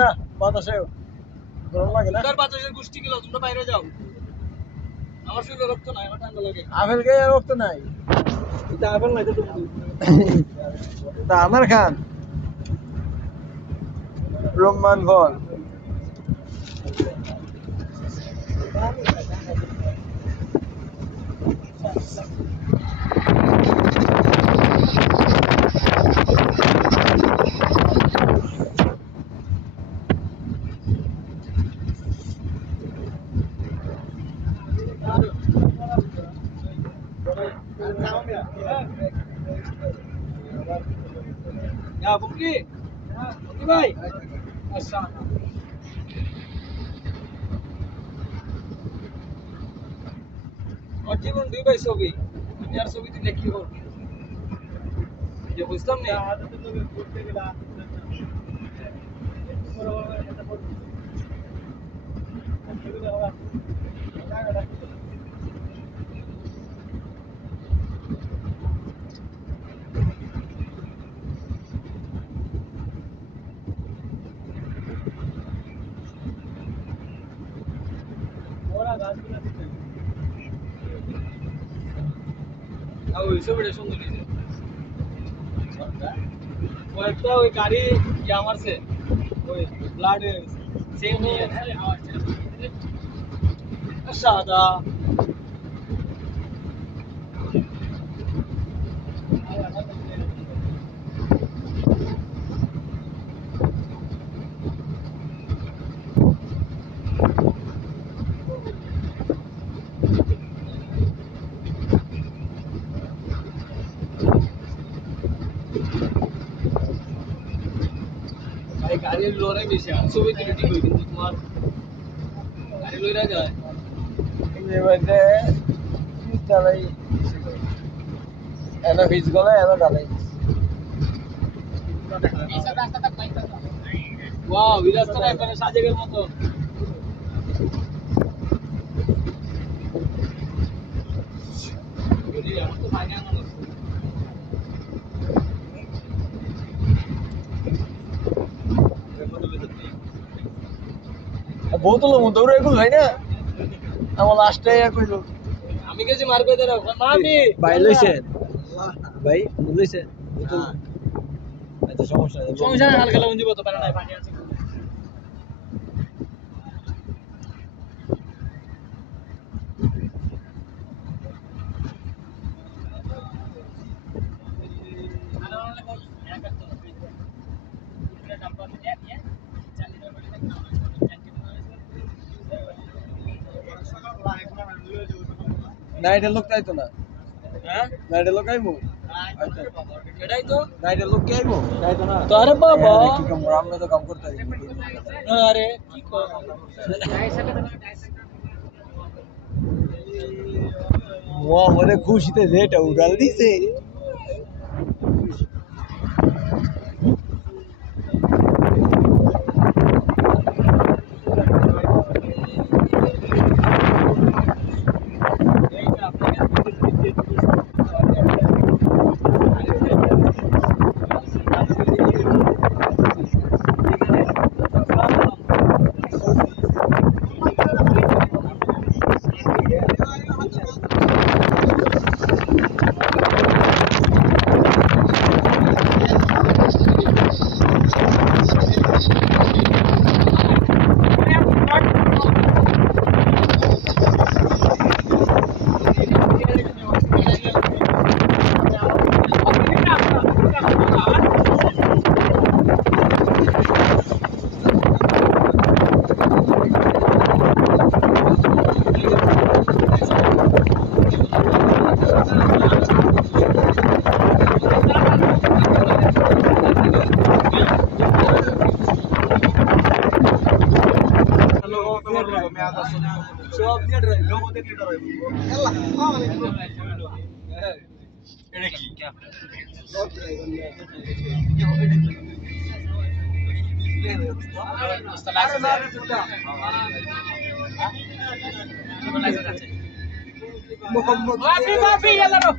না বাতাসে গরম লাগে না বাতাসের গোষ্ঠী গেল তোমরা বাইরে যাও আমার শরীরে রক্ত নাই আমার ঠান্ডা লাগে আপেল গায়ে রক্ত নাই এটা আপেল নাই তো তা আমার খান রোমান ফল Ya, Bukti. Bukti, Bhai. Asha. और जीवन दुई भाई ছবি यार ছবি তুই দেখি হোক যে বুঝতাম না ওই ছবিটা সুন্দর হয়েছে একটা ওই গাড়ি মারছে ওই ব্লাড সেম নিয়ে সাদা গাড়ির লোরে বেশি ছবি তুলে ঠিক হয় কিন্তু তোমার গাড়ি লইরা যায় এবারে চালাই এনা ভিজ গলা এনা ডালাই ওয়াও এই রাস্তাটা একবারে সাজেকের মতো আমার তো ভাগে আনন্দ বোতল মতো ওরা এগুলো হয় না আমার লাস্টে কইলো আমি গেছি মারবে ধরো মামি ভাই লইছেন ভাই লইছেন আচ্ছা সমস্যা নেই সমস্যা নেই, হালকা লবণ দিব তো, পারে না পানি আছে। নাইটের লোক তাই তো না হ্যাঁ নাইটের লোক আইবো আচ্ছা এটাই তো নাইটের লোক কে আইবো তাই তো না তো আরে বাবা কি কাম করব আমরা তো কাম করতে আইবো আরে কি কর ওয়া মনে খুশিতে যেটা উড়াল দিছে সব দিয়ে ড্রাইভ লোগো দিয়ে ড্রাইভ এলা এটা কি সব মাফি মাফি ইয়ালারো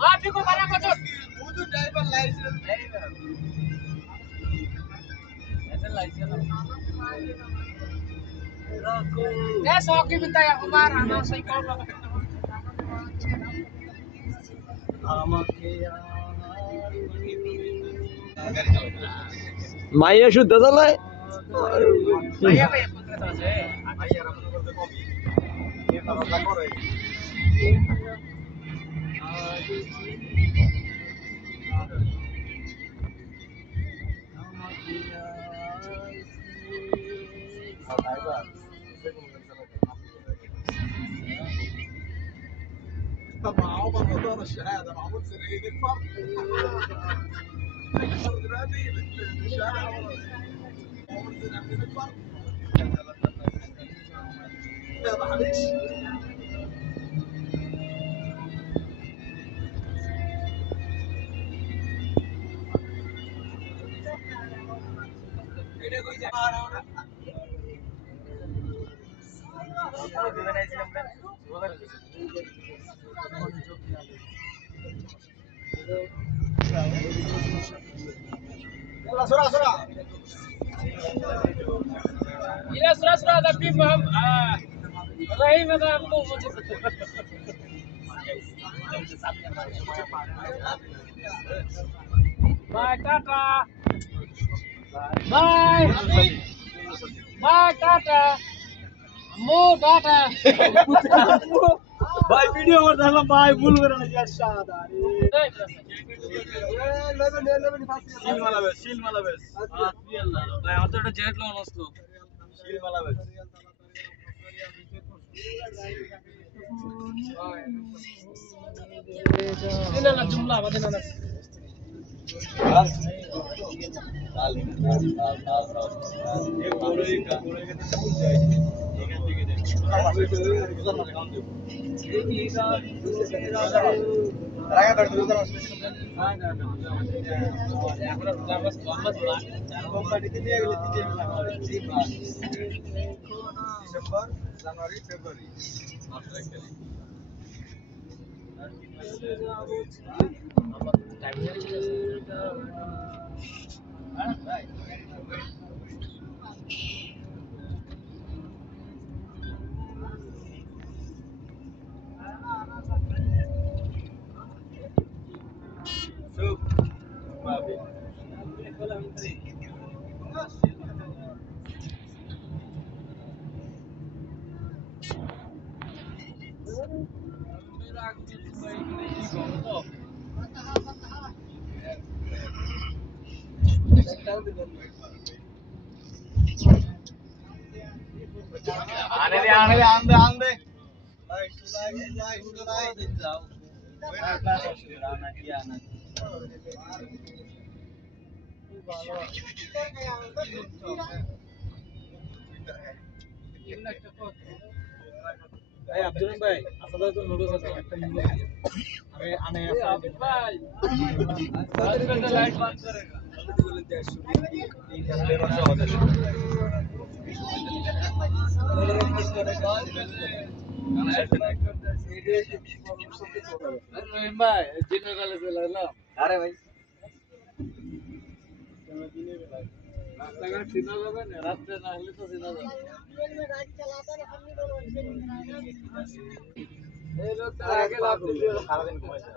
মাফি কো বানা কত বুদু driver licence Ya soki minta ya Umar, anak saya kalau মাইয়া শুদ্ধ চালায় Saya apa ya putra saya? মাইয়া রান্না করতে কবি এটা রান্না করে طبعا عمر رضوان الشهاده معمول سنين الفرق الشهاده عمر سنين الفرق لا معلش يلا سرعة سرعة Ila sura-sura tapi paham. Rahim ada aku muncul. Bye Tata. Bye. Bye Tata. Mo Tata. भाई वीडियो कर दाला भाई भूल कर ना यार शाद आ रे सील वाला बेस ভাই আমার তো একটা জেট লোন আসলো सील वाला बेस দিলে না জুমলা বাদে না ডিসেম্বর জানুয়ারি ফেব্রুয়ারি চুপ ভাবি আনে রে আনে রে আন দে আন দে এই আব্দুল ভাই আসলে তো নুডলস আছে একটা নুডলস আরে আনে আব্দুল ভাই লাইট বন্ধ করেগা ভাই দিনের বেলা চলে এলাম আরে ভাই রাস্তাঘাট চিনা যাবে না রাত্রে না হলে তো চিনা যাবে এই লোকটা আগে লাভ দিলে সারাদিন ঘুমাইছে